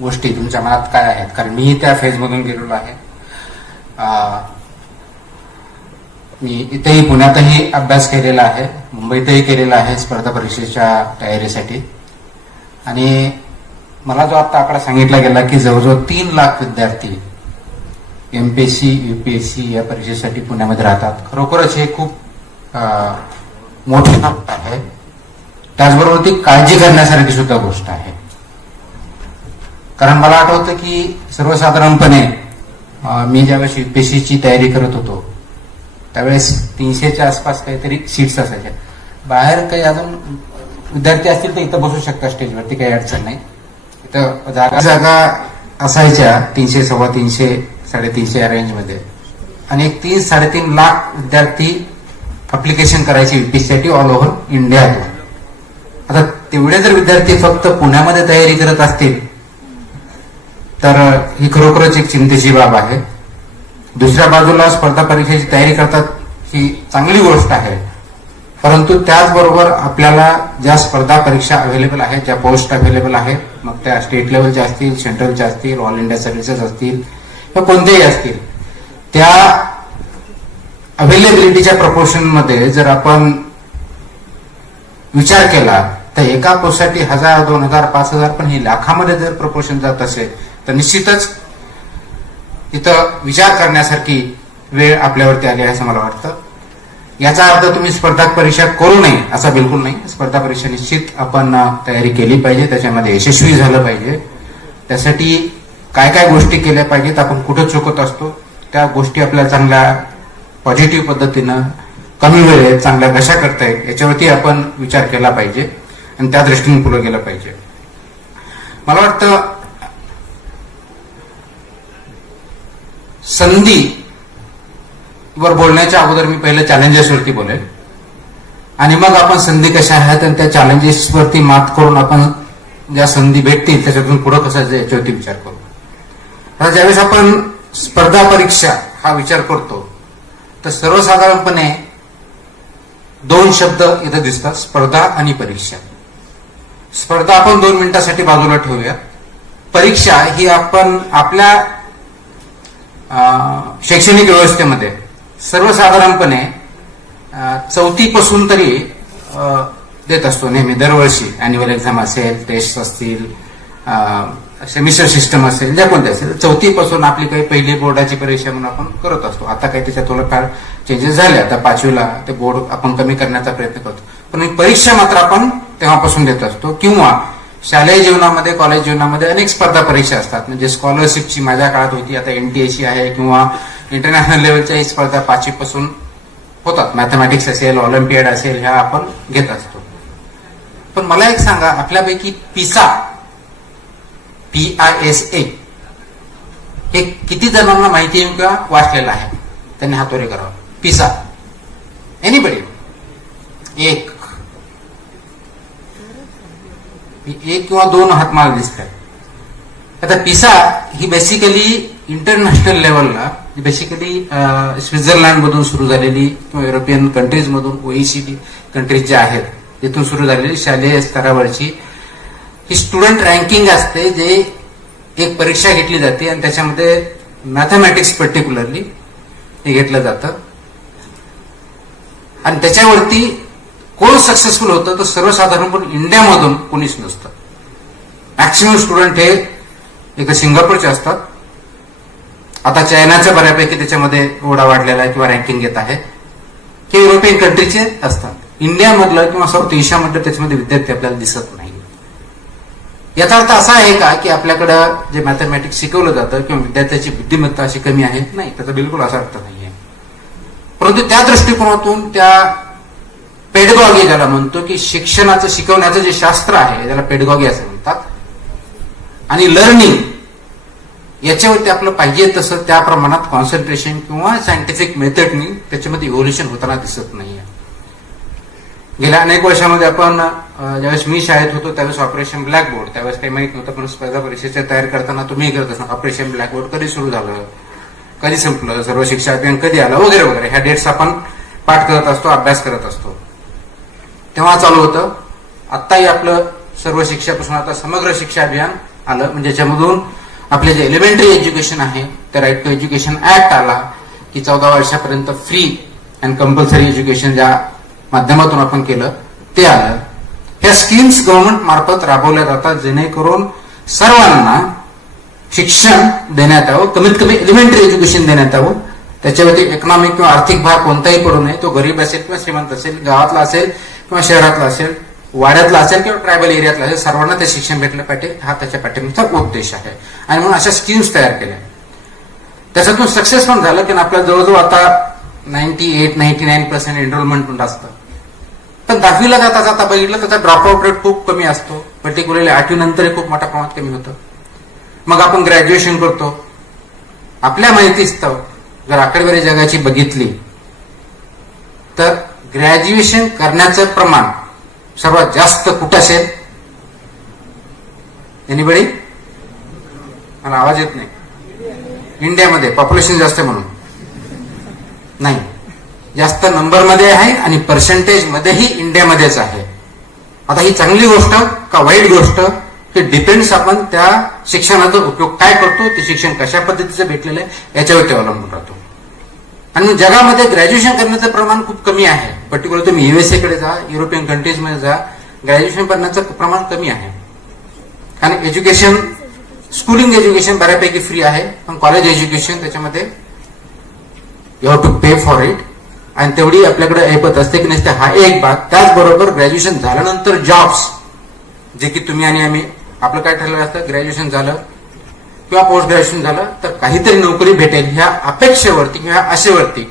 गोष्टी तुमच्या मनात काय आहेत, कारण मी त्या फेजमधून गेलेलो आहे. मी इथेही पुण्यातही अभ्यास केलेला आहे, मुंबईतही केलेला आहे स्पर्धा परीक्षेच्या तयारीसाठी. आणि मला जो आता आकडा सांगितला गेला की जवळजवळ 3 लाख विद्यार्थी एमपीएससी यूपीएससी या परीक्षेसाठी पुण्यामध्ये राहतात. खरोखरच हे खूप मोठी गोष्ट आहे. त्याचबरोबर ती काळजी करण्यासारखी सुद्धा गोष्ट आहे. कारण मला आठवतं की सर्वसाधारणपणे मी ज्यावेळेस यूपीएससीची तयारी करत होतो त्यावेळेस 300च्या आसपास काहीतरी सीट्स असायच्या. बाहेर काही अजून विद्यार्थी असतील तर इथं बसू शकतात स्टेजवरती, काही अडचण नाही. इथं जागा असायच्या 300, 350, 350 या रेंजमध्ये. आणि 3-3.5 लाख विद्यार्थी अप्लिकेशन करायचे यूपीएससीसाठी ऑल ओव्हर इंडियात. आता तेवढे जर विद्यार्थी फक्त पुण्यामध्ये तयारी करत असतील तर ही खरोखरच एक चिंतेची बाब आहे. दुसऱ्या बाजूला स्पर्धा परीक्षेची तयारी करतात ही चांगली गोष्ट आहे, परंतु त्याचबरोबर आपल्याला ज्या स्पर्धा परीक्षा अवेलेबल आहेत, ज्या पोस्ट अवेलेबल आहेत, मग त्या स्टेट लेवलच्या असतील, सेंट्रलच्या असतील, ऑल इंडिया सर्व्हिसेस असतील किंवा कोणतेही असतील, त्या अवेलेबिलिटीच्या प्रपोर्शनमध्ये जर आपण विचार केला तर एका पोस्टसाठी 1000, 2000, 5000 पण ही लाखामध्ये जर प्रपोर्शन जात असेल तर निश्चितच इथं विचार करण्यासारखी वेळ आपल्यावरती आली आहे असं मला वाटतं. याचा अर्थ तुम्ही स्पर्धा परीक्षा करू नये असा बिलकुल नाही. स्पर्धा परीक्षा निश्चित आपण तयारी केली पाहिजे, त्याच्यामध्ये यशस्वी झालं पाहिजे. त्यासाठी काय काय गोष्टी केल्या पाहिजेत, आपण कुठं चुकत असतो, त्या गोष्टी आपल्याला चांगल्या पॉझिटिव्ह पद्धतीनं कमी वेळेत चांगल्या कशा करता येईल याच्यावरती आपण विचार केला पाहिजे आणि त्या दृष्टीने पुढे गेलं पाहिजे. मला वाटतं संधीवर बोलण्याच्या अगोदर मी पहिले चॅलेंजेसवरती बोलेल आणि मग आपण संधी कशा आहेत आणि त्या चॅलेंजेसवरती मात करून आपण ज्या संधी भेटतील त्याच्यातून पुढे कसं जायचं याच्यावरती विचार करू. आता ज्यावेळेस आपण स्पर्धा परीक्षा हा विचार करतो तर सर्वसाधारणपणे 2 शब्द इथं दिसतात, स्पर्धा आणि परीक्षा. स्पर्धा आपण 2 मिनिटासाठी बाजूला ठेवूया. परीक्षा ही आपण आपल्या शैक्षणिक व्यवस्थेमध्ये सर्वसाधारणपणे 4थी पासून तरी देत असतो नेहमी, दरवर्षी अॅन्युअल एक्झाम असेल, टेस्ट असतील, सेमिस्टर सिस्टम असेल, ज्या कोणत्या असेल, 4थी पासून आपली काही पहिली बोर्डाची परीक्षा म्हणून आपण करत असतो. आता काही त्याच्यात थोडंफार चेंजेस झाले, आता 5वीला ते बोर्ड आपण कमी करण्याचा प्रयत्न करतो, पण परीक्षा मात्र आपण तेव्हापासून देत असतो. किंवा शालेय जीवनामध्ये, कॉलेज जीवनामध्ये अनेक स्पर्धा परीक्षा असतात. म्हणजे स्कॉलरशिपची माझ्या काळात होती, आता एनटीएची आहे, किंवा इंटरनॅशनल लेवलच्या ही स्पर्धा 5वी पासून होतात. मॅथमॅटिक्स असेल, ऑलिम्पियाड असेल, ह्या आपण घेत असतो. पण मला एक सांगा, आपल्यापैकी पिसा PISA हे किती जणांना माहिती आहे किंवा वाचलेलं आहे? त्यांनी हातोरे करावं. पिसा एनीबडी? एक किंवा 2 हात मला दिसत आहेत. आता पिसा ही बेसिकली इंटरनॅशनल लेवलला, बेसिकली स्वित्झर्लंड मधून सुरू झालेली किंवा युरोपियन कंट्रीज मधून, OECD कंट्रीज ज्या आहेत तिथून सुरू झालेली शालेय स्तरावरची ही स्टुडंट रँकिंग असते, जे एक परीक्षा घेतली जाते आणि त्याच्यामध्ये मॅथमॅटिक्स पर्टिक्युलरली हे घेतलं जातं. आणि त्याच्यावरती कोण सक्सेसफुल होतं तर सर्वसाधारणपणे इंडियामधून कोणीच नसतं. मॅक्सिमम स्टुडंट हे एक सिंगापूरचे असतात. आता चायनाच्या बऱ्यापैकी त्याच्यामध्ये ओढा वाढलेला आहे किंवा रँकिंग घेत आहे, की युरोपियन कंट्रीचे असतात. इंडियामधलं किंवा साऊथ एशियामधलं त्याच्यामध्ये विद्यार्थी आपल्याला दिसत नाही. याचा अर्थ असा आहे का की आपल्याकडं जे मॅथमॅटिक्स शिकवलं जातं किंवा विद्यार्थ्याची बुद्धिमत्ता अशी कमी आहे? नाही, त्याचा बिलकुल असा अर्थ नाहीये. परंतु त्या दृष्टिकोनातून त्या पेडगॉगी ज्याला म्हणतो की शिक्षणाचं, शिकवण्याचं जे शास्त्र आहे त्याला पेडगॉगी असं म्हणतात. आणि लर्निंग याच्यावरती आपलं पाहिजे तसं त्या प्रमाणात कॉन्सन्ट्रेशन किंवा सायंटिफिक मेथडनी त्याच्यामध्ये इव्होल्युशन होताना दिसत नाहीये. गेल्या अनेक वर्षामध्ये आपण ज्यावेळेस मी शाळेत होतो त्यावेळेस ऑपरेशन ब्लॅकबोर्ड, त्यावेळेस काही माहित नव्हतं, पण स्पर्धा परीक्षेच्या तयार करताना तुम्ही करत असणार ऑपरेशन ब्लॅकबोर्ड कधी सुरू झालं, कधी संपलं, सर्व शिक्षा अभियान कधी आलं वगैरे वगैरे, ह्या डेट्स आपण पाठ करत असतो, अभ्यास करत असतो. तेव्हा चालू होतं. आत्ताही आपलं सर्व शिक्षापासून आता समग्र शिक्षा अभियान आलं, म्हणजे ज्याच्यामधून आपले जे एलिमेंटरी एज्युकेशन आहे ते राईट टू एज्युकेशन ऍक्ट आला, की 14 वर्षापर्यंत फ्री अँड कंपल्सरी एज्युकेशन ज्या माध्यमातून आपण केलं ते आलं. ह्या स्कीम्स गव्हर्नमेंट मार्फत राबवल्या जातात जेणेकरून सर्वांना शिक्षण देण्यात यावं, कमीत कमी एलिमेंटरी एज्युकेशन देण्यात यावं. त्याच्यावरती इकॉनॉमिक किंवा आर्थिक भार कोणताही पडू नये. तो गरीब असेल किंवा श्रीमंत असेल, गावातला असेल किंवा शहरातला असेल, वाड्यातला असेल किंवा ट्रायबल एरियातला असेल, सर्वांना ते शिक्षण भेटलं पाहिजे हा त्याच्या पाठिंब्याचा उद्देश आहे. आणि म्हणून अशा स्कीम्स तयार केल्या. त्याच्यातून सक्सेस पण झालं की आपल्या जवळजवळ आता 98-99% एनरोलमेंट असतं. पण 10वीला जाता जाता बघितलं त्याचा ड्रॉपआउट रेट खूप कमी असतो, पर्टिक्युलरली 8वी नंतर खूप मोठ्या प्रमाणात कमी होतं. मग आपण ग्रॅज्युएशन करतो. आपल्या माहितीस्तव जर आकडेवारी जगाची बघितली तर ग्रॅज्युएशन करण्याचं प्रमाण सर्वात जास्त कुठं असेल? एनिबडी? मला आवाज येत नाही. इंडियामध्ये पॉप्युलेशन जास्त आहे म्हणून नाही, जास्त नंबरमध्ये आहे आणि पर्सेंटेज मध्येही इंडियामध्येच आहे. आता ही चांगली गोष्ट का वाईट गोष्ट की डिपेंड्स आपण त्या शिक्षणाचा उपयोग काय करतो, ते शिक्षण कशा पद्धतीचं भेटलेलं आहे याच्यावरती अवलंबून राहतो. आणि जगामध्ये ग्रॅज्युएशन करण्याचं प्रमाण खूप कमी आहे. पर्टिक्युलर तुम्ही USA कडे जा, युरोपियन कंट्रीजमध्ये जा, ग्रॅज्युएशन करण्याचं प्रमाण कमी आहे. आणि एज्युकेशन, स्कूलिंग एज्युकेशन बऱ्यापैकी फ्री आहे, पण कॉलेज एज्युकेशन त्याच्यामध्ये you have to pay for it. आणि तेवढी आपल्याकडे ऐपत असते की नसते हा एक भाग. त्याचबरोबर ग्रॅज्युएशन झाल्यानंतर जॉब्स, जे की तुम्ही आणि आम्ही, आपलं काय ठरलेलं असतं, ग्रॅज्युएशन झालं किंवा पोस्ट ग्रॅज्युएशन झालं तर काहीतरी नोकरी भेटेल ह्या अपेक्षेवरती किंवा आशेवरती,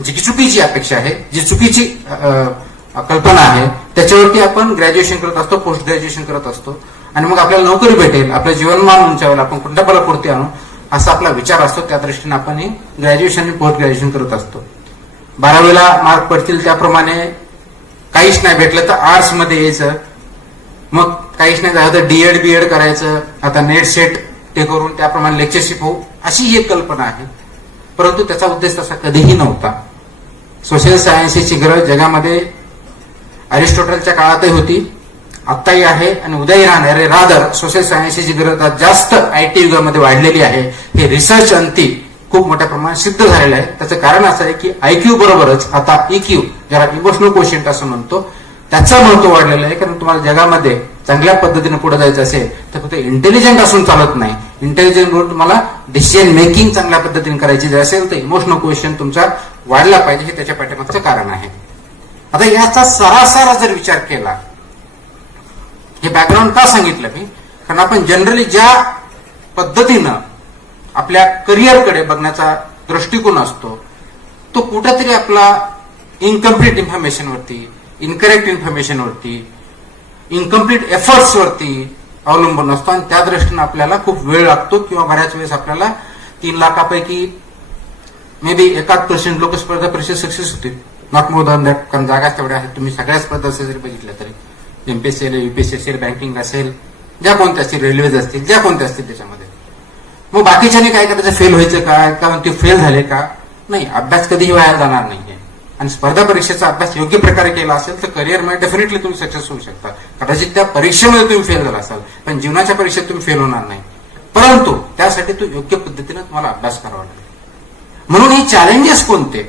जी की चुकीची अपेक्षा आहे, जी चुकीची कल्पना आहे, त्याच्यावरती आपण ग्रॅज्युएशन करत असतो, पोस्ट ग्रॅज्युएशन करत असतो. आणि मग आपल्याला नोकरी भेटेल, आपलं जीवनमान उंचावेल, आपण कुटुंबाला आणू असा आपला विचार असतो. त्या दृष्टीने आपण ग्रॅज्युएशन आणि पोस्ट ग्रॅज्युएशन करत असतो. 12वीला मार्क पडतील त्याप्रमाणे काहीच नाही भेटलं तर आर्ट्स मध्ये यायचं, मग काहीच नाही झालं तर डीएड बीएड करायचं, आता नेट सेट ते करून त्याप्रमाणे लेक्चरशिप होऊ, अशी ही एक कल्पना आहे. परंतु त्याचा उद्देश तसा कधीही नव्हता. सोशल सायन्सची गरज जगामध्ये अरिस्टॉटलच्या काळातही होती, आत्ताही आहे आणि उद्याही राहणार आहे. रादर सोशल सायन्सची गरज आज जास्त IT युगामध्ये वाढलेली आहे. हे रिसर्च अंती खूप मोठ्या प्रमाणात सिद्ध झालेलं आहे. त्याचं कारण असं आहे की IQ बरोबरच आता EQ, ज्याला इमोशनल क्वोशियंट असं म्हणतो, त्याचं महत्व वाढलेलं आहे. कारण तुम्हाला जगामध्ये चांगल्या पद्धतीने पुढे जायचं असेल तर फक्त इंटेलिजंट असून चालत नाही. इंटेलिजंट म्हणून तुम्हाला डिसिजन मेकिंग चांगल्या पद्धतीने करायची जर असेल तर इमोशनल क्वोशियंट तुमचा वाढला पाहिजे, हे त्याच्या पाठीमागचं कारण आहे. आता याचा सरासर जर विचार केला, हे बॅकग्राऊंड का सांगितलं मी, कारण आपण जनरली ज्या पद्धतीनं आपल्या करिअरकडे बघण्याचा दृष्टिकोन असतो तो कुठेतरी आपला इनकम्प्लीट इन्फॉर्मेशनवरती, इनकरेक्ट इन्फॉर्मेशनवरती, इनकम्प्लीट एफर्ट्सवरती अवलंबून असतो. आणि त्या दृष्टीने आपल्याला खूप वेळ लागतो किंवा बऱ्याच वेळेस आपल्याला 3 लाखापैकी मे बी 1% लोक स्पर्धा परीक्षेत सक्सेस होतील, नॉट मोर दॅन दॅट. कारण जागा तेवढ्या आहेत. तुम्ही सगळ्या स्पर्धा जरी बघितल्या तरी MPSC असेल, UPSC असेल, बँकिंग असेल, ज्या कोणत्या असतील, रेल्वेज असतील, ज्या कोणत्या असतील त्याच्यामध्ये. मग बाकीच्याने काय करायचं, फेल व्हायचं का ते फेल झाले का? नाही, अभ्यास कधीही वाया जाणार नाहीये. आणि स्पर्धा परीक्षेचा अभ्यास योग्य प्रकारे केला असेल तर करिअरमध्ये डेफिनेटली तुम्ही सक्सेस होऊ शकता. कदाचित त्या परीक्षेमध्ये तुम्ही फेल झाला असाल, पण जीवनाच्या परीक्षेत तुम्ही फेल होणार नाही. परंतु त्यासाठी तो योग्य पद्धतीने तुम्हाला अभ्यास करावा लागेल. म्हणून ही चॅलेंजेस कोणते,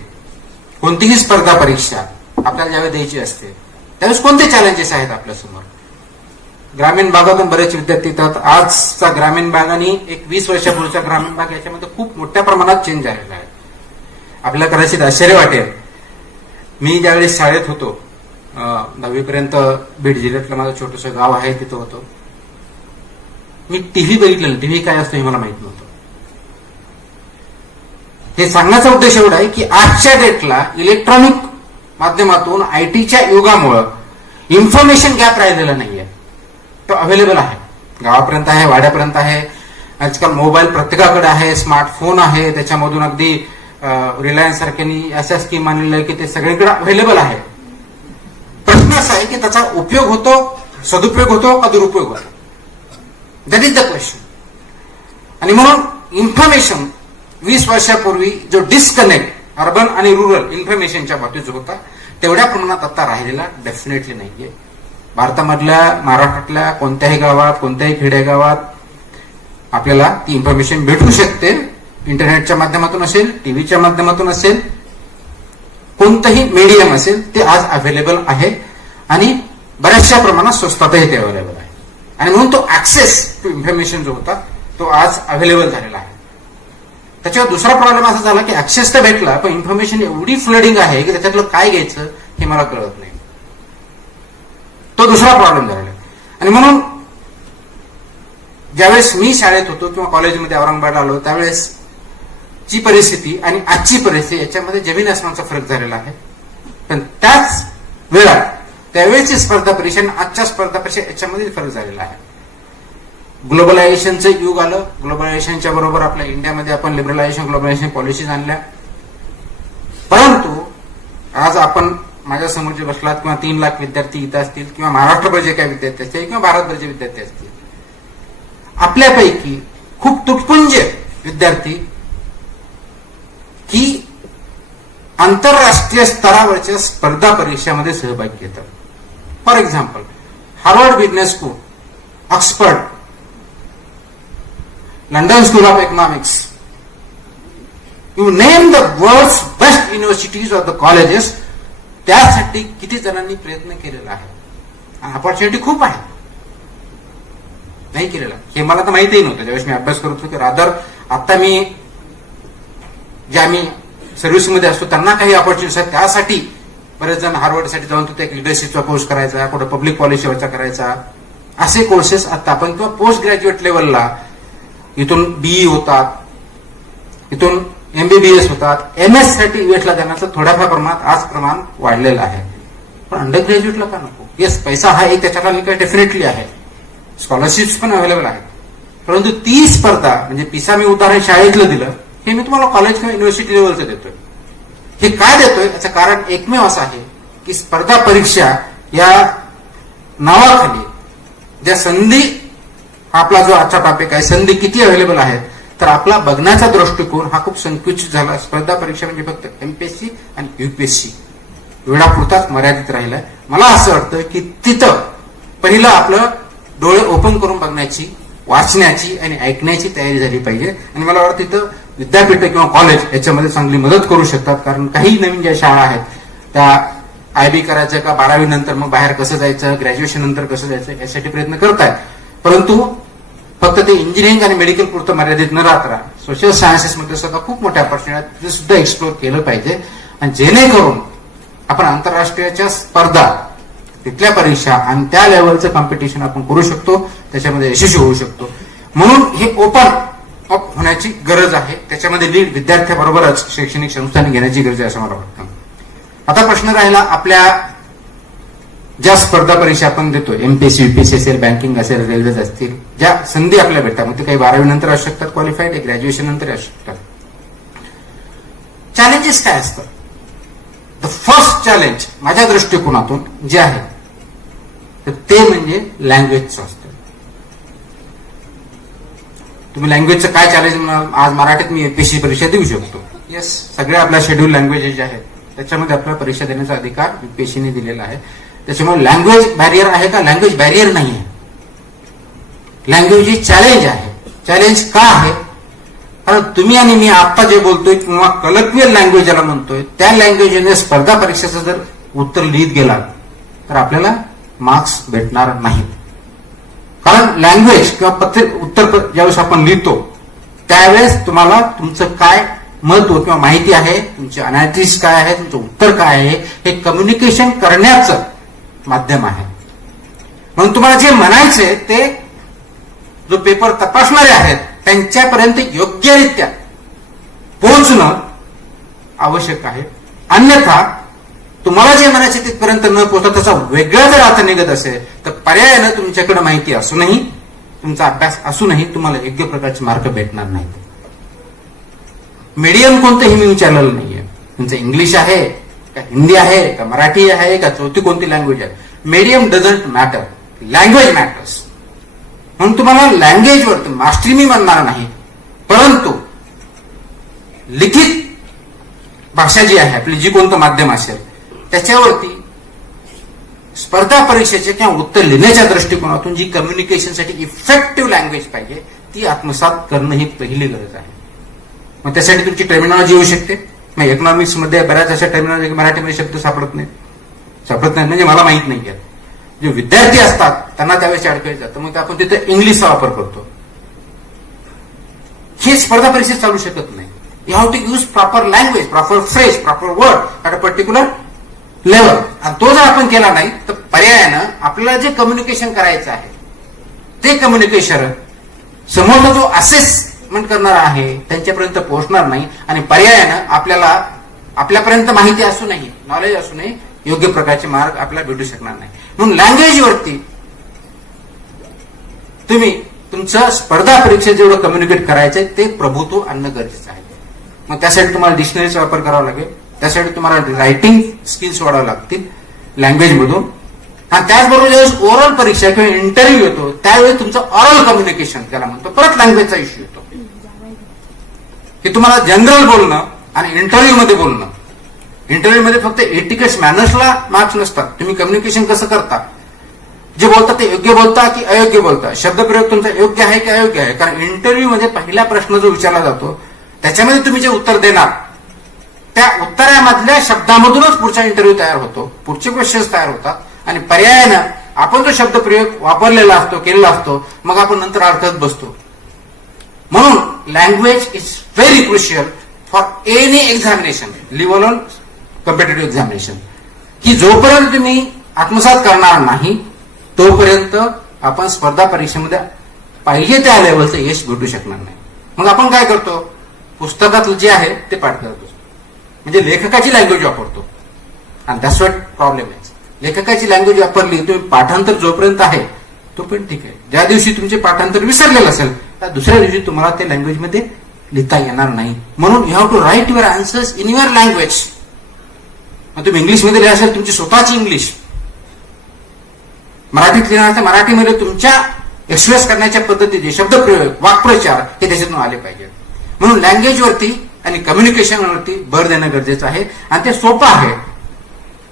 कोणतीही स्पर्धा परीक्षा आपल्याला ज्यावेळी द्यायची असते त्यावेळेस कोणते चॅलेंजेस आहेत आपल्यासमोर. ग्रामीण भागातून बरेच विद्यार्थी येतात. आजचा ग्रामीण भाग आणि एक 20 वर्षापूर्वीचा ग्रामीण भाग याच्यामध्ये खूप मोठ्या प्रमाणात चेंज झालेला आहे. आपल्याला कदाचित आश्चर्य वाटेल, मी ज्यावेळेस शाळेत होतो 10वी पर्यंत बीड जिल्ह्यातलं माझं छोटंसं गाव आहे, तिथं होतो. मी टीव्ही बघितलेलं, टीव्ही काय असतो हे मला माहित नव्हतं. हे सांगण्याचा उद्देश एवढा आहे की आजच्या डेटला इलेक्ट्रॉनिक माध्यमातून ITच्या युगामुळं इन्फॉर्मेशन गॅप राहिलेला नाहीये. तो अवेलेबल आहे, गावापर्यंत आहे, वाड्यापर्यंत आहे. आजकाल मोबाईल प्रत्येकाकडे आहे, स्मार्टफोन आहे, त्याच्यामधून अगदी रिलायन्स सारख्यांनी अशा स्कीम आणलेल्या आहे की ते सगळीकडे अवेलेबल आहे. प्रश्न असा आहे की त्याचा उपयोग होतो, सदुपयोग होतो का दुरुपयोग होतो, दॅट इज द क्वेश्चन. आणि म्हणून इन्फॉर्मेशन 20 वर्षापूर्वी जो डिस्कनेक्ट अर्बन आणि रुरल इन्फॉर्मेशनच्या बाबतीत जो होता तेवढ्या प्रमाणात आता राहिलेला डेफिनेटली नाहीये. भारतामधल्या, महाराष्ट्रातल्या कोणत्याही गावात, कोणत्याही खेडेगावात आपल्याला ती इन्फॉर्मेशन भेटू शकते. इंटरनेटच्या माध्यमातून असेल, टीव्हीच्या माध्यमातून असेल, कोणतंही मीडियम असेल ते आज अवेलेबल आहे आणि बऱ्याचशा प्रमाणात स्वस्तातही ते अवेलेबल आहे. आणि म्हणून तो ऍक्सेस टू इन्फॉर्मेशन जो होता तो आज अवेलेबल झालेला आहे. त्याच्यावर दुसरा प्रॉब्लेम असा झाला की ऍक्सेस तर भेटला, पण इन्फॉर्मेशन एवढी फ्लडिंग आहे की त्याच्यातलं काय घ्यायचं हे मला कळत नाही. तो दुसरा प्रॉब्लेम झालेला आहे. आणि म्हणून ज्यावेळेस मी शाळेत होतो किंवा कॉलेजमध्ये औरंगाबादला आलो त्यावेळेस ची परिस्थिती आणि आजची परिस्थिती याच्यामध्ये जमीन आसमानचा फरक झालेला आहे. पण त्याच वेळात त्यावेळेची स्पर्धा परीक्षा आणि आजच्या स्पर्धा परीक्षा याच्यामध्ये फरक झालेला आहे. ग्लोबलायझेशनचं युग आलं. ग्लोबलायझेशनच्या बरोबर आपल्या इंडियामध्ये आपण लिबरलायझेशन ग्लोबलायझेशन पॉलिसीज आणल्या. परंतु आज आपण माझ्या समोर जे बसलात किंवा 3 लाख विद्यार्थी इथं असतील किंवा महाराष्ट्रभर जे काही विद्यार्थी असतील किंवा भारतभरचे विद्यार्थी असतील, आपल्यापैकी खूप तुटपुंज विद्यार्थी की आंतरराष्ट्रीय स्तरावरच्या स्पर्धा परीक्षामध्ये सहभाग घेतात. For example Harvard business school, Oxford, London school of economics, you name the world's best universities of the colleges, त्यासाठी किती जणांनी प्रयत्न केलेला आहे. ऑपॉर्च्युनिटी खूप आहे, नाही केलेला हे मला तर माहितीही नव्हतं ज्यावेळेस मी अभ्यास करत होतो. रादर आता मी ज्या मी सर्व्हिसमध्ये असतो त्यांना काही ऑपॉर्च्युनिटीज आहेत, त्यासाठी बरेच जण हार्वर्डसाठी जाऊन तिथे एक लिडरशिपचा कोर्स करायचा, कुठं पब्लिक पॉलिसीवरचा करायचा, असे कोर्सेस आता आपण किंवा पोस्ट ग्रॅज्युएट लेवलला इथून बीई होतात, इथून MBBS होतात, MS साठी युएसला जाण्याचं थोड्याफार प्रमाणात आज प्रमाण वाढलेलं आहे. पण अंडर ग्रॅज्युएटला का नको? येस, पैसा हा एक त्याच्याला डेफिनेटली आहे, स्कॉलरशिप्स पण अवेलेबल आहेत, परंतु ती स्पर्धा म्हणजे पिसा मी उदाहरण शाळेतलं दिलं, हे मी तुम्हाला कॉलेज किंवा युनिव्हर्सिटी लेवलचं देतोय. हे काय देतोय याचं कारण एकमेव असं आहे की स्पर्धा परीक्षा या नावाखाली ज्या संधी, आपला जो आजचा टॉपिक आहे संधी किती अवेलेबल आहेत, तर आपला बघण्याचा दृष्टिकोन हा खूप संकुचित झाला. स्पर्धा परीक्षा म्हणजे फक्त MPSC आणि UPSC एवढा पुरताच मर्यादित राहिलाय. मला असं वाटतं की तिथं पहिलं आपलं डोळे ओपन करून बघण्याची, वाचण्याची आणि ऐकण्याची तयारी झाली पाहिजे. आणि मला वाटतं तिथं विद्यापीठ किंवा कॉलेज याच्यामध्ये चांगली मदत करू शकतात. कारण काही नवीन ज्या शाळा आहेत त्या IB करायचं का 12वी नंतर मग बाहेर कसं जायचं, ग्रॅज्युएशन नंतर कसं जायचं यासाठी प्रयत्न करतायत. परंतु फक्त ते इंजिनिअरिंग आणि मेडिकल पुरतं मर्यादित न राहता सोशल सायन्सेसमध्ये सुद्धा खूप मोठ्या ऑपॉर्च्युनिटी ते सुद्धा एक्सप्लोर केलं पाहिजे. आणि जेणेकरून आपण आंतरराष्ट्रीयच्या स्पर्धा, तिथल्या परीक्षा आणि त्या लेवलचं कॉम्पिटिशन आपण करू शकतो, त्याच्यामध्ये यशस्वी होऊ शकतो. म्हणून हे ओपन अप होण्याची गरज आहे. त्याच्यामध्ये लीड विद्यार्थ्याबरोबरच शैक्षणिक संस्थांनी घेण्याची गरज आहे असं मला वाटतं. आता प्रश्न राहिला, आपल्या ज्या स्पर्धा परीक्षा आपण देतो, MPSC UPSC असेल, बँकिंग असेल, रेल्वेज असतील, ज्या संधी आपल्याला भेटतात, मग ते काही 12वी नंतर असू शकतात क्वालिफाईड, ग्रॅज्युएशन नंतर असू शकतात. चॅलेंजेस काय असतात? द फर्स्ट चॅलेंज माझ्या दृष्टिकोनातून जे आहे तर ते म्हणजे लँग्वेजचं असतं. तुम्ही लँग्वेजचं काय चॅलेंज म्हणाल? आज मराठीत मी MPSC परीक्षा देऊ शकतो. येस, सगळ्या आपल्या शेड्यूल लँग्वेजेस जे आहेत त्याच्यामध्ये आपल्याला परीक्षा देण्याचा अधिकार UPSCने दिलेला आहे. त्याच्यामुळे लँग्वेज बॅरियर आहे का? लँग्वेज बॅरियर नाही आहे. लँग्वेज ही चॅलेंज आहे. चॅलेंज का आहे? कारण तुम्ही आणि मी आता जे बोलतोय किंवा कलक्वियल लँग्वेज ज्याला म्हणतोय त्या लँग्वेजने स्पर्धा परीक्षेचं जर उत्तर लिहित गेला तर आपल्याला मार्क्स भेटणार नाहीत. कारण लँग्वेज किंवा उत्तर ज्यावेळेस आपण लिहितो त्यावेळेस तुम्हाला तुमचं काय महत्व किंवा माहिती आहे, तुमचे अनालिसिस काय आहे, तुमचं उत्तर काय आहे, हे कम्युनिकेशन करण्याचं माध्यम आहे. म्हणून तुम्हाला जे म्हणायचे ते जो पेपर तपासणारे आहेत त्यांच्यापर्यंत योग्यरित्या पोहोचणं आवश्यक आहे. अन्यथा तुम्हाला जे म्हणायचे तिथपर्यंत न पोहोचता त्याचा वेगळा जर अर्थ निघत असेल तर पर्यायानं तुमच्याकडे माहिती असूनही, तुमचा अभ्यास असूनही तुम्हाला योग्य प्रकारचे मार्क भेटणार नाहीत. मीडियम कोणतंही मी विचारलेलं नाहीये. तुमचं इंग्लिश आहे का, हिंदी आहे का, मराठी आहे का, चौथी कोणती लँग्वेज आहे, medium doesn't matter, language matters. म्हणून तुम्हाला लँग्वेजवर मास्टरी मी म्हणणार नाही, परंतु लिखित भाषा जी आहे आपली, जी कोणतं माध्यम असेल त्याच्यावरती स्पर्धा परीक्षेचे किंवा उत्तर लिहिण्याच्या दृष्टिकोनातून जी कम्युनिकेशनसाठी इफेक्टिव्ह लँग्वेज पाहिजे ती आत्मसात करणं ही पहिली गरज आहे. मग त्यासाठी तुमची टर्मिनॉलॉजी येऊ शकते. मग इकॉनॉमिक्स मध्ये बऱ्याच अशा टर्मिनॉलॉजी मराठीमध्ये शब्द सापडत नाही म्हणजे मला माहित नाही आहे. जे विद्यार्थी असतात त्यांना त्यावेळेस अडकळलं जातं, मग आपण तिथे इंग्लिशचा वापर करतो. हे स्पर्धा परीक्षेत चालू शकत नाही. You have to use proper language, proper phrase, proper word at a particular level. आणि तो जर आपण केला नाही तर पर्यायानं आपल्याला जे कम्युनिकेशन करायचं आहे ते कम्युनिकेशन समोरचा जो असेसमेंट करणार आहे त्यांच्यापर्यंत पोहोचणार नाही. आणि पर्यायानं आपल्याला आपल्यापर्यंत माहिती असूनही, नॉलेज असूनही योग्य प्रकारचे मार्ग आपल्याला भेटू शकणार नाही. म्हणून लँग्वेजवरती तुम्ही तुमचं स्पर्धा परीक्षेत जेवढं कम्युनिकेट करायचंय ते प्रभुत्व आणणं गरजेचं आहे. मग त्यासाठी तुम्हाला डिक्शनरीचा वापर करावा लागेल. त्यासाठी तुम्हाला रायटिंग स्किल्स वाढावं लागतील लँग्वेज मधून. आणि त्याचबरोबर ज्यावेळेस ओरल परीक्षा किंवा इंटरव्ह्यू येतो त्यावेळी तुमचं ऑरल कम्युनिकेशन त्याला म्हणतो, परत लँग्वेजचा इश्यू येतो की तुम्हाला जनरल बोलणं आणि इंटरव्ह्यू मध्ये बोलणं. इंटरव्ह्यू मध्ये फक्त एटिकेट्स मॅनर्सला मार्क्स नसतात. तुम्ही कम्युनिकेशन कसं करता, जे बोलता ते योग्य बोलता की अयोग्य बोलता, शब्दप्रयोग तुमचा योग्य आहे की अयोग्य आहे. कारण इंटरव्ह्यू मध्ये पहिला प्रश्न जो विचारला जातो त्याच्यामध्ये तुम्ही जे उत्तर देणार त्या उत्तरामधल्या शब्दामधूनच पुढचा इंटरव्ह्यू तयार होतो, पुढचे क्वेश्चन्स तयार होतात. आणि पर्यायानं आपण जो शब्दप्रयोग वापरलेला असतो, केलेला असतो, मग आपण नंतर अडकत बसतो. म्हणून language is very crucial for any examination, leave alone competitive examination. की जोपर्यंत तुम्ही आत्मसात करणार नाही तोपर्यंत आपण स्पर्धा परीक्षेमध्ये पाहिजे त्या लेवलचं यश भेटू शकणार नाही. मग आपण काय करतो, पुस्तकातलं जे आहे ते पाठ करतो, म्हणजे लेखकाची लँग्वेज वापरतो. आणि दॅट्स व्हॉट प्रॉब्लेम आहे. लेखकाची लँग्वेज वापरली तुम्ही, पाठांतर जोपर्यंत आहे तोपर्यंत ठीक आहे. ज्या दिवशी तुमचे पाठांतर विसरलेलं असेल त्या दुसऱ्या दिवशी तुम्हाला ते लँग्वेजमध्ये लिहिता येणार नाही. म्हणून you have to write your answers in your language. तुम्ही इंग्लिशमध्ये लिहा असेल तुमची स्वतःची इंग्लिश, मराठीत लिहिण्याचं मराठीमध्ये तुमच्या एक्सप्रेस करण्याच्या पद्धतीचे शब्दप्रयोग, वाक्प्रचार हे त्याच्यातून आले पाहिजे. म्हणून लँग्वेजवरती आणि कम्युनिकेशनवरती भर देणं गरजेचं आहे. आणि ते सोपं आहे.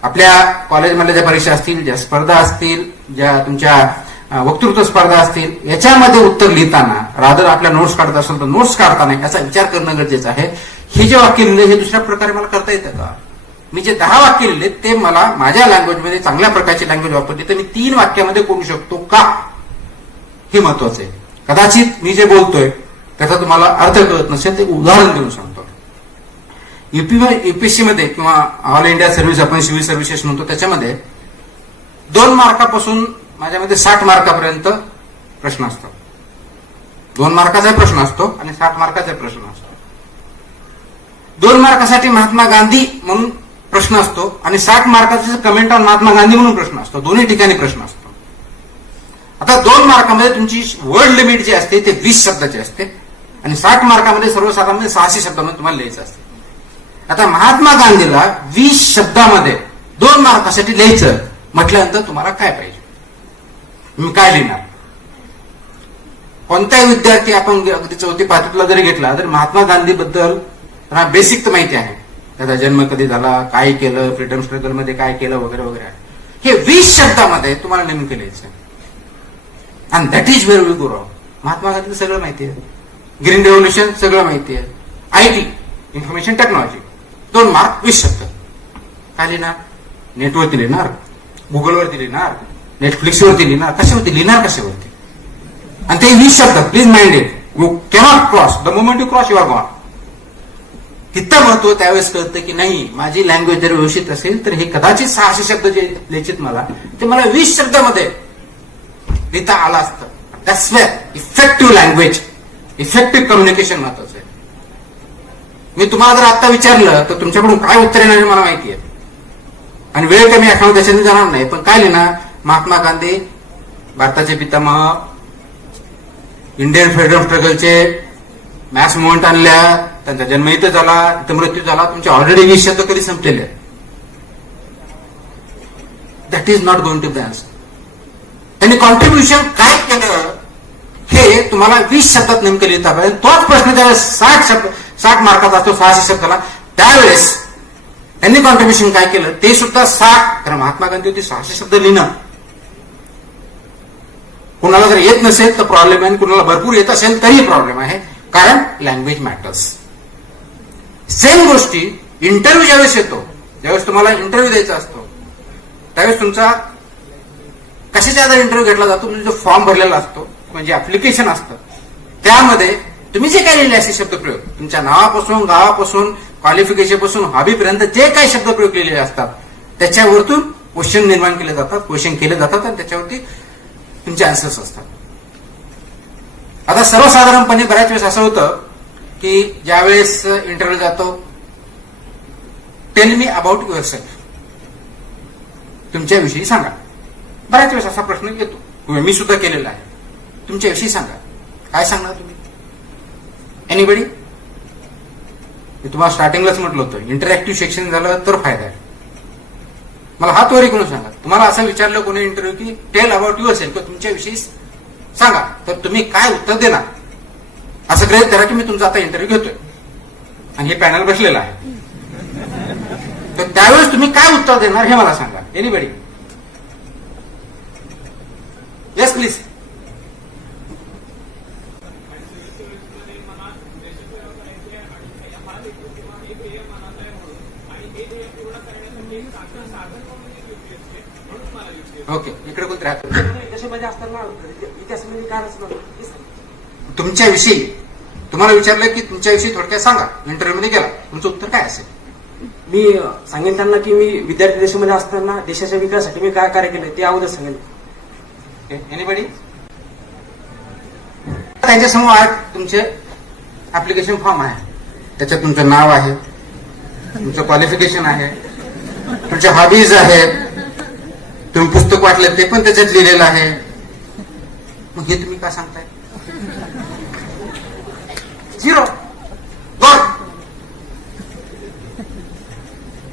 आपल्या कॉलेजमधल्या ज्या परीक्षा असतील, ज्या स्पर्धा असतील, ज्या तुमच्या वक्तृत्व स्पर्धा असतील, याच्यामध्ये उत्तर लिहिताना रादर आपल्या नोट्स काढत असेल तर नोट्स काढताना याचा विचार करणं गरजेचं आहे. हे जे वाक्य लिहिले हे दुसऱ्या प्रकारे मला करता येतं का? मी जे 10 वाक्य लिहिले ते मला माझ्या लँग्वेजमध्ये चांगल्या प्रकारची लँग्वेज वापरली तर मी 3 वाक्यामध्ये करू शकतो का, हे महत्वाचं आहे. कदाचित मी जे बोलतोय त्याचा तुम्हाला अर्थ कळत नसेल ते उदाहरण देऊन सांगतो. युपीएससी मध्ये किंवा ऑल इंडिया सर्व्हिस आपण सिव्हिल सर्व्हिसेस म्हणतो त्याच्यामध्ये 2 मार्कापासून माझ्यामध्ये 60 मार्कापर्यंत प्रश्न असतात. 2 मार्काचा प्रश्न असतो आणि 60 मार्काचा प्रश्न असतो. 2 मार्कासाठी महात्मा गांधी म्हणून प्रश्न असतो आणि 60 मार्काचा कमेंट ऑन महात्मा गांधी म्हणून प्रश्न असतो. दोन्ही ठिकाणी प्रश्न असतो. आता 2 मार्कामध्ये तुमची वर्ड लिमिट जी असते ते 20 शब्दाची असते आणि 60 मार्कामध्ये सर्वसाधारणपणे 600 शब्दामध्ये तुम्हाला लिहायचं असते. आता महात्मा गांधीला 20 शब्दामध्ये 2 मार्कासाठी लिहायचं म्हटल्यानंतर तुम्हाला काय पाहिजे, मी काय लिहिणार? कोणताही विद्यार्थी आपण अगदी 4थी 5वीतला जरी घेतला तरी महात्मा गांधी बद्दल बेसिक तर माहिती आहे. त्याचा जन्म कधी झाला, काय केलं, फ्रीडम स्ट्रगल मध्ये काय केलं वगैरे वगैरे. हे 20 शब्दामध्ये तुम्हाला नेमकं लिहायचं. आणि that is where we go wrong. Mahatma Gandhi सगळं माहिती आहे, ग्रीन रेव्होल्युशन सगळं माहिती आहे, IT इन्फॉर्मेशन टेक्नॉलॉजी 2 मार्क 20 शब्द. काय लिहिणार? नेटवरती लिहिणार, गुगलवरती लिहिणार, नेटफ्लिक्सवरती लिहिणार, कशावरती लिहिणार, कशावरती? आणि ते 20 शब्द, please mind it, you cannot cross. The moment you cross you are gone. किती महत्व त्यावेळेस कळतं की नाही, माझी लँग्वेज जर व्यवस्थित असेल तर हे कदाचित 600 शब्द जे लिहायचेत मला ते मला 20 शब्दामध्ये लिहिता आला असतं. That's where effective language, effective communication महत्वाचं आहे. मी तुम्हाला जर आता विचारलं तर तुमच्याकडून काय उत्तर येणार मला माहिती आहे आणि वेळ कमी असल्यामुळे त्याच्याने जाणार नाही. पण काय लिहिणार? महात्मा गांधी भारताचे पितामह, इंडियन फ्रीडम स्ट्रगलचे मॅस मुवमेंट आणल्या, त्यांचा जन्म इथं झाला, इथं मृत्यू झाला. तुमचे ऑलरेडी 20 शब्द कधी संपलेले आहेत. That is not going to be answer. त्यांनी कॉन्ट्रीब्युशन काय केलं हे तुम्हाला 20 शब्दात नेमकं लिहिता पाहिजे. तोच प्रश्न ज्यावेळेस 60 मार्काचा असतो 600 शब्दाला, त्यावेळेस त्यांनी कॉन्ट्रीब्युशन काय केलं ते सुद्धा 60, कारण महात्मा गांधी होती 600 शब्द लिहिणं. कुणाला जर येत नसेल तर प्रॉब्लेम आहे, कुणाला भरपूर येत असेल तरी प्रॉब्लेम आहे, कारण लँग्वेज मॅटर्स. सेम गोष्टी इंटरव्ह्यू ज्यावेळेस येतो, ज्यावेळेस तुम्हाला इंटरव्ह्यू द्यायचा असतो, त्यावेळेस तुमचा कशाच्या आधारे इंटरव्ह्यू घेतला जातो, म्हणजे जो फॉर्म भरलेला असतो, म्हणजे ऍप्लिकेशन असतं, त्यामध्ये तुम्ही जे काय लिहिले असे शब्दप्रयोग, तुमच्या नावापासून, गावापासून, क्वालिफिकेशन पासून, हॉबीपर्यंत जे काही शब्दप्रयोग लिहिलेले असतात त्याच्यावरतून क्वेश्चन निर्माण केले जातात, क्वेश्चन केले जातात आणि त्याच्यावरती तुमचे आन्सर्स असतात. आता सर्वसाधारणपणे बऱ्याच वेळेस असं होतं की ज्यावेळेस इंटरव्ह्यू जातो, tell me about yourself, तुमच्याविषयी सांगा. बऱ्याच वेळेस असा प्रश्न येतो, मी सुद्धा केलेला आहे, तुमच्याविषयी सांगा. काय सांगणार तुम्ही? एनीबडी? मी तुम्हाला स्टार्टिंगलाच म्हटलं होतं, इंटरॅक्टिव्ह सेक्शन झालं तर फायदा आहे. मला हात वरी करून सांगा. तुम्हाला असं विचारलं कोणी इंटरव्ह्यू की टेल अबाउट युअर सेल्फ, तुमच्याविषयी सांगा, तर तुम्ही काय उत्तर देणार? असं गृहीत धरा की मी तुमचा आता इंटरव्ह्यू घेतोय आणि हे पॅनल बसलेलं आहे, तर त्यावेळेस तुम्ही काय उत्तर देणार हे मला सांगा. एनीबडी? Yes please. ओके, इकडे कोणते राहतो? तुमच्याविषयी तुम्हाला विचारलं की तुमच्याविषयी थोडक्यात सांगा, इंटरव्ह्यू मध्ये गेला, तुमचं उत्तर काय असेल? मी सांगेन त्यांना की मी विद्यार्थी देशामध्ये असताना देशाच्या विकासासाठी मी काय कार्य केलं ते अगोदर सांगेन. एनीबडी? त्यांच्यासमोर आज तुमचे ऍप्लिकेशन फॉर्म आहे, त्याच्यात तुमचं नाव आहे, तुमचं क्वालिफिकेशन आहे, तुमच्या हॉबीज आहेत, तुम्ही पुस्तक वाटले ते पण त्याच्यात लिहिलेलं आहे. मग हे तुम्ही का सांगताय? 0.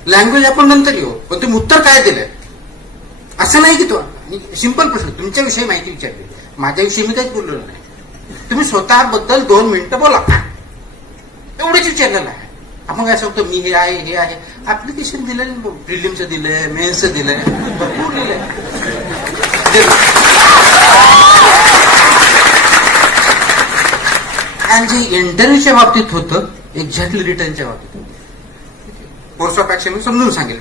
लँग्वेज आपण नंतर येऊ, पण तुम्ही उत्तर काय दिलंय? असं नाही की तो सिंपल प्रश्न, तुमच्याविषयी माहिती विचारली, माझ्याविषयी मी काहीच बोललो नाही, तुम्ही स्वतःबद्दल 2 मिनिटं बोला, एवढंच विचारलेलं आहे. आपण काय सांगतो, मी हे आहे, हे आहे. ऍप्लिकेशन दिलंय, प्रिलिमचं दिलंय, मेन्सचं दिलंय, भरपूर दिलंय. आणि जे इंटरव्ह्यूच्या बाबतीत होतं, एक्झॅक्टली रिटर्नच्या बाबतीत कोर्स ऑफ ऍक्शन मी समजून सांगेल.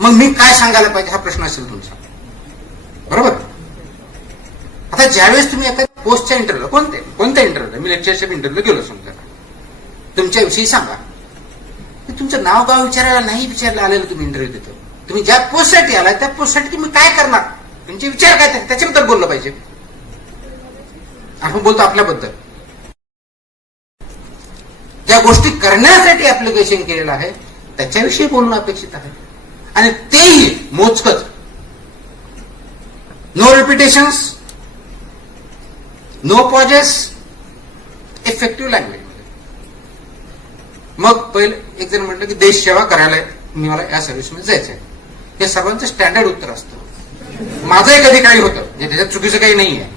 मग मी काय सांगायला पाहिजे हा प्रश्न असेल तुमचा, बरोबर? आता ज्यावेळेस तुम्ही एखाद्या पोस्टच्या इंटरव्ह्यू, कोणत्या इंटरव्ह्यू, मी लेक्चरशिप इंटरव्ह्यू गेलो समजा, तुमच्याविषयी सांगा. तुमचं नाव गाव विचारायला नाही विचारलं आलेलं तुम्ही इंटरव्ह्यू देतो, तुम्ही ज्या पोस्टसाठी आलाय त्या पोस्टसाठी तुम्ही काय करणार, तुमचे विचार काय त्याच्याबद्दल बोललं पाहिजे. आपण बोलतो आपल्याबद्दल, ज्या गोष्टी करण्यासाठी ऍप्लिकेशन केलेलं आहे त्याच्याविषयी बोलणं अपेक्षित आहे, आणि तेही मोजकच. No repetitions, no pauses, effective language. मग पहिले एक जण म्हटलं की देश सेवा करायला मी मला या सर्व्हिसमध्ये जायचं आहे, हे सर्वांचं स्टँडर्ड उत्तर असतं. माझंही कधी काही होतं, त्याच्यात चुकीचं काही नाही आहे.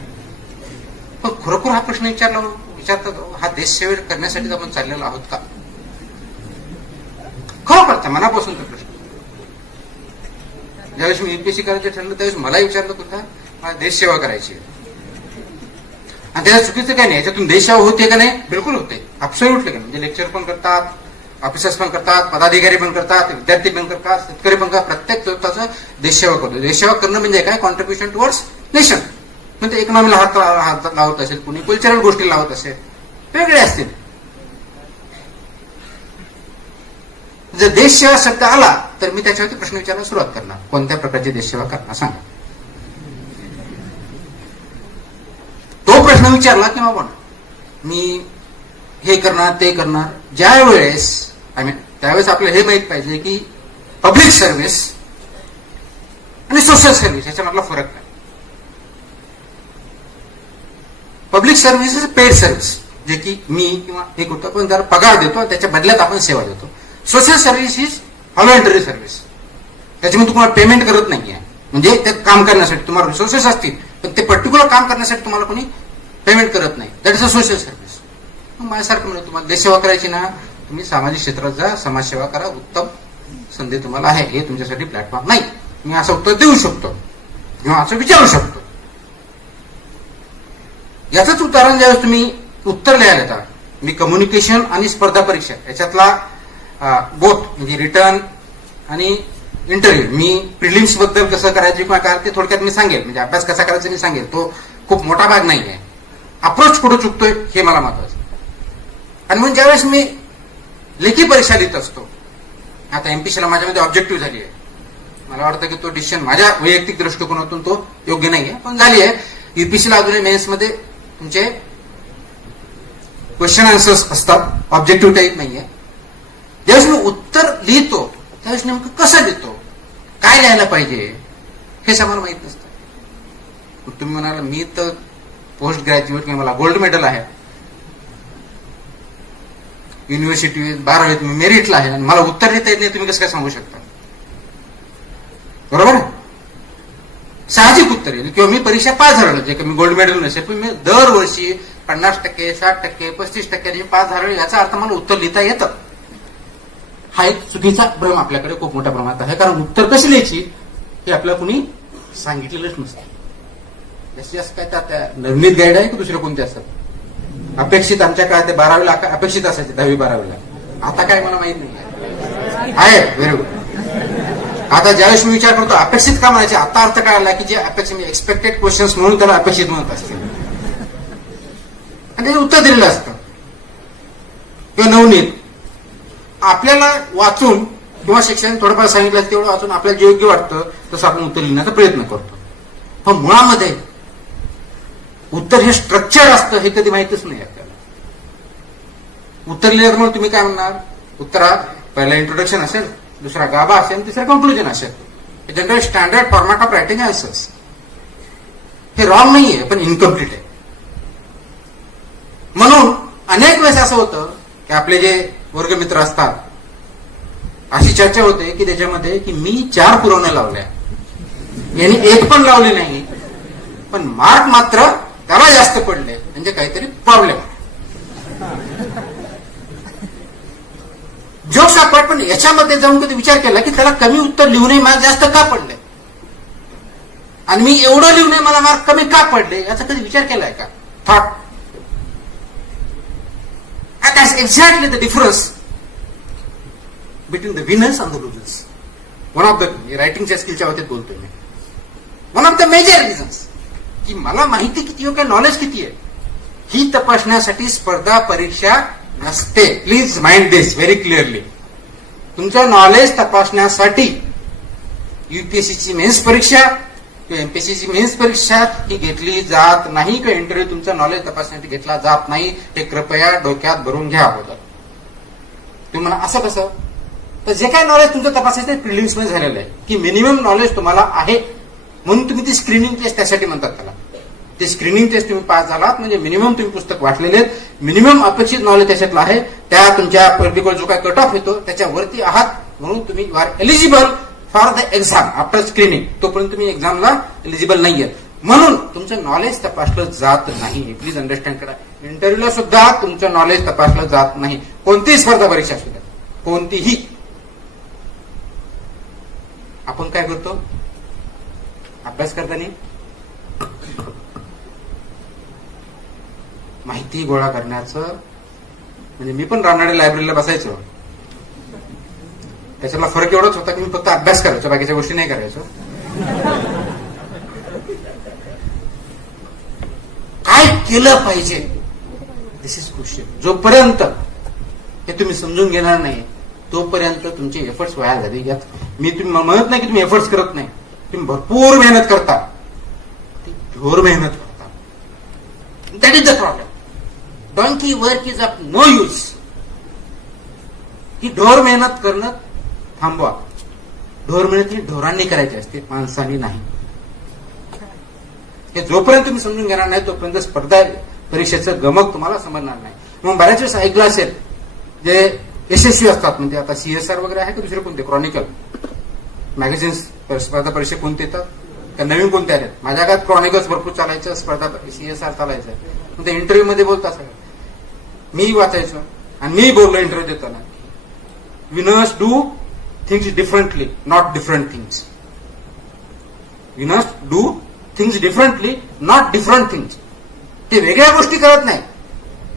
पण खरोखर हा प्रश्न विचारतात, हा देश सेवा करण्यासाठी आपण चाललेलो आहोत का? खरोखरचा मनापासूनचा प्रश्न. ज्यावेळेस मी एमपीएससी करायचं ठरलं त्यावेळेस मला विचारलं होतं, मला देश सेवा करायची आहे, आणि त्याला चुकीचं काय नाही, याच्यातून देशसेवा होते का नाही? बिलकुल होते, अब्सोल्युटली. म्हणजे लेक्चर पण करतात, ऑफिसर्स पण करतात, पदाधिकारी पण करतात, विद्यार्थी पण करतात, शेतकरी पण करतात, प्रत्येक स्वतःचं देशसेवा करतो. देशसेवा करणं म्हणजे काय? Contribution towards nation. म्हणजे इकॉनॉमीला हात लावत असेल, कुणी कल्चरल गोष्टी लावत असेल, वेगळे असतील. जर देशसेवा शब्द आला तर मी त्याच्यावरती प्रश्न विचारायला सुरुवात करणार, कोणत्या प्रकारची देशसेवा करणार सांगा. तो प्रश्न विचारला की बाबा मी हे करणार ते करणार, ज्या वेळेस त्यावेळेस आपल्याला हे माहित पाहिजे की पब्लिक सर्व्हिस आणि सोशल सर्व्हिस याच्यामधला फरक काय. Public service is paid service, जे की मी किंवा एक होतं पण त्याला पगार देतो, त्याच्या बदल्यात आपण सेवा देतो. Social service is voluntary service, त्याच्यामध्ये तुम्हाला पेमेंट करत नाहीये, म्हणजे ते काम करण्यासाठी तुम्हाला रिसोर्सेस असतील पण ते पर्टिक्युलर काम करण्यासाठी तुम्हाला कोणी पेमेंट करत नाही. That is a social service. माझ्यासारखं म्हणजे तुम्हाला देशसेवा करायची ना, तुम्ही सामाजिक क्षेत्रात जा, समाजसेवा करा, उत्तम संधी तुम्हाला आहे. हे तुमच्यासाठी प्लॅटफॉर्म नाही. मी असं उत्तर देऊ शकतो किंवा असं विचारू शकतो. याचंच उदाहरण ज्यावेळेस तुम्ही उत्तर लिहायला येतात, मी कम्युनिकेशन आणि स्पर्धा परीक्षा याच्यातला बोथ म्हणजे रिटर्न आणि इंटरव्ह्यू, मी प्रिलिम्स बद्दल कसं करायचं किंवा काय ते थोडक्यात मी सांगेल. म्हणजे अभ्यास कसा करायचा मी सांगेल. तो खूप मोठा भाग नाही आहे. अप्रोच कुठं चुकतोय हे मला महत्वाचं. आणि म्हणून ज्यावेळेस मी लेखी परीक्षा लिहित असतो, आता एमपीसीला माझ्यामध्ये ऑब्जेक्टिव्ह झाली आहे. मला वाटतं की तो डिसिजन माझ्या वैयक्तिक दृष्टिकोनातून तो योग्य नाही आहे, पण झाली आहे. युपीसीला अजूनही मेन्समध्ये तुमचे क्वेश्चन आन्सर्स असतात, ऑब्जेक्टिव्ह टाईप नाहीये. ज्यावेळेस मी उत्तर लिहितो त्यावेळेस नेमकं कसं लिहितो, काय लिहायला पाहिजे हे आम्हाला माहित नसतं. तुम्ही म्हणाल मी तर पोस्ट ग्रॅज्युएट किंवा मला गोल्ड मेडल आहे, युनिव्हर्सिटी 12वीत मी मेरिटला आहे आणि मला उत्तर लिहिता येत नाही, तुम्ही कसं काय सांगू शकता? बरोबर आहे. साहजिक उत्तर येईल किंवा मी परीक्षा पास झालो, जे की मी गोल्ड मेडल नसेल, पण मी दरवर्षी 50%, 60%, 35% पास झालो, याचा अर्थ मला उत्तर लिहिता येतं. हा एक चुकीचा भ्रम आपल्याकडे खूप मोठ्या प्रमाणात आहे. कारण उत्तर कशी लिहायची हे आपल्याला कुणी सांगितलेलंच नसतं. जास्तीत जास्त काय त्या नवनीत गाईड आहे की दुसरे कोणते असतात. अपेक्षित आमच्या काळात ते 12वीला अपेक्षित असायचे, 10वी 12वीला. आता काय मला माहित नाही आहे. Very good. आता ज्यावेळेस मी विचार करतो अपेक्षित का म्हणायचे, आता अर्थ कळाला की जे अपेक्षित एक्सपेक्टेड क्वेश्चन्स म्हणून त्याला अपेक्षित म्हणत असते आणि त्याचे उत्तर दिलेलं असतं. किंवा नवनीत आपल्याला वाचून किंवा शिक्षण थोडंफार सांगितलं तेवढं वाचून आपल्याला जे योग्य वाटतं तसं आपण उत्तर लिहिण्याचा प्रयत्न करतो. पण मुळामध्ये उत्तर हे स्ट्रक्चर असतं हे कधी माहितच नाही आपल्याला. उत्तर लिहिल्यामुळे तुम्ही काय म्हणणार, उत्तरात पहिला इंट्रोडक्शन असेल, दुसरा गाभा असेल, तिसरा कंक्लुजन असेल. हे general standard format of writing answers. हे रॉंग नाहीये पण इनकम्प्लीट आहे. म्हणून अनेक वेळेस असं होतं की आपले जे वर्गमित्र असतात, अशी चर्चा होते की त्याच्यामध्ये की मी 4 पुरवण्या लावल्या, यांनी 1 पण लावली नाही, पण मार्क मात्र त्याला जास्त पडले, म्हणजे काहीतरी प्रॉब्लेम. जोक्स आपण पण याच्यामध्ये जाऊन कधी विचार केला की त्याला कमी उत्तर लिहूनही मार्क जास्त का पडले आणि मी एवढं लिहूनही मला मार्क कमी का पडले, याचा कधी विचार केलाय का? Thought. And that's exactly the difference between the winners and the losers. One of the रायटिंगच्या स्किलच्या बाबतीत बोलतोय मी. One of the major reasons की मला माहिती किती आहे, काय नॉलेज किती आहे, ही तपासण्यासाठी स्पर्धा परीक्षा नसते. Please mind this very clearly. तुमचं नॉलेज तपासण्यासाठी युपीएससीची मेन्स परीक्षा किंवा एमपीएससीची मेन्स परीक्षा ही घेतली जात नाही, किंवा इंटरव्ह्यू तुमचं नॉलेज तपासण्यासाठी घेतला जात नाही. हे कृपया डोक्यात भरून घ्या अगोदर. तुम्ही म्हणा असं कसं, तर जे काय नॉलेज तुमचं तपासायचं प्रिलिम्स मध्ये झालेलं आहे की मिनिमम नॉलेज तुम्हाला आहे, म्हणून तुम्ही ती स्क्रीनिंग टेस्ट त्यासाठी म्हणतात त्याला. ते स्क्रीनिंग टेस्ट तुम्ही पास झालात म्हणजे मिनिमम तुम्ही पुस्तक वाचलेले आहेत, मिनिमम अपेक्षित नॉलेज त्याच्यातलं आहे, त्या तुमच्या पर्टिक्युलर जो काय कट ऑफ येतो त्याच्यावरती आहात, म्हणून तुम्ही you are eligible for the exam after screening. तोपर्यंत तुम्ही एक्झामला एलिजिबल नाहीये, म्हणून तुमचं नॉलेज तपासलं जात नाही. प्लीज अंडरस्टँड करा. इंटरव्ह्यूला सुद्धा तुमचं नॉलेज तपासलं जात नाही, कोणतीही स्पर्धा परीक्षा सुद्धा, कोणतीही. आपण काय करतो अभ्यास करताना, माहिती गोळा करण्याचं, म्हणजे मी पण रानडे लायब्ररीला बसायचो, त्याच्यातला फरक एवढाच होता की मी फक्त अभ्यास करायचो, बाकीच्या गोष्टी नाही करायचो. काय केलं पाहिजे दिस इज क्वेश्चन. जोपर्यंत हे तुम्ही समजून घेणार नाही तोपर्यंत तुमचे एफर्ट्स वाया झाले. मी तुम्ही म्हणत नाही की तुम्ही एफर्ट्स करत नाही, तुम्ही भरपूर मेहनत करता, घोर मेहनत करता. That is the problem. Donkey work is of no use. ही ढोर मेहनत करणं थांबवा. ढोर मेहनत ही ढोरांनी करायची असते, माणसांनी नाही. हे जोपर्यंत तुम्ही समजून घेणार नाही तोपर्यंत स्पर्धा परीक्षेचं गमक तुम्हाला समजणार नाही. मग बऱ्याच वेळेस ऐकलं असेल जे यशस्वी असतात, म्हणजे आता सीएसआर वगैरे आहे का दुसरे कोणते, क्रॉनिकल मॅगझिन्स स्पर्धा परीक्षा कोणते येतात का नवीन कोणते आहेत. माझ्या काळात क्रॉनिकल्स भरपूर चालायचं, स्पर्धा सीएसआर चालायचं. ते इंटरव्ह्यू मध्ये बोलतात सगळं, मी वाचायचो. आणि मी बोललो इंटरव्ह्यू देताना, winners do things differently, not different things. Winners do things differently, not different things. ते वेगळ्या गोष्टी करत नाही,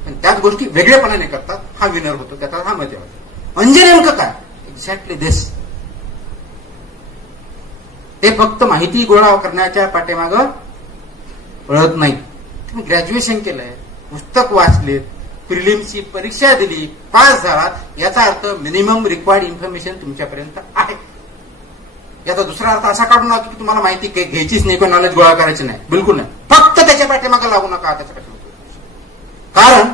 पण त्याच गोष्टी वेगळेपणाने करतात. हा विनर होतो, त्याचा हा मजा होतो. म्हणजे नेमकं काय? एक्झॅक्टली दिस. ते फक्त माहिती गोळा करण्याच्या पाठीमागं पळत नाही. तुम्ही ग्रॅज्युएशन केलंय, पुस्तक वाचले, प्रिलिम्सची परीक्षा दिली, पास झालात, याचा अर्थ मिनिमम रिक्वायर्ड इन्फॉर्मेशन तुमच्यापर्यंत आहे. याचा दुसरा अर्थ असा काढू नका की तुम्हाला माहिती घ्यायचीच नाही, पण नॉलेज गोळा करायची नाही. बिलकुल नाही. फक्त त्याच्या पाठीमागं लागू नका. त्याच्या पाठीमागं, कारण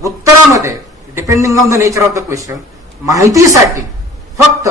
उत्तरामध्ये depending on the nature of the question, माहितीसाठी फक्त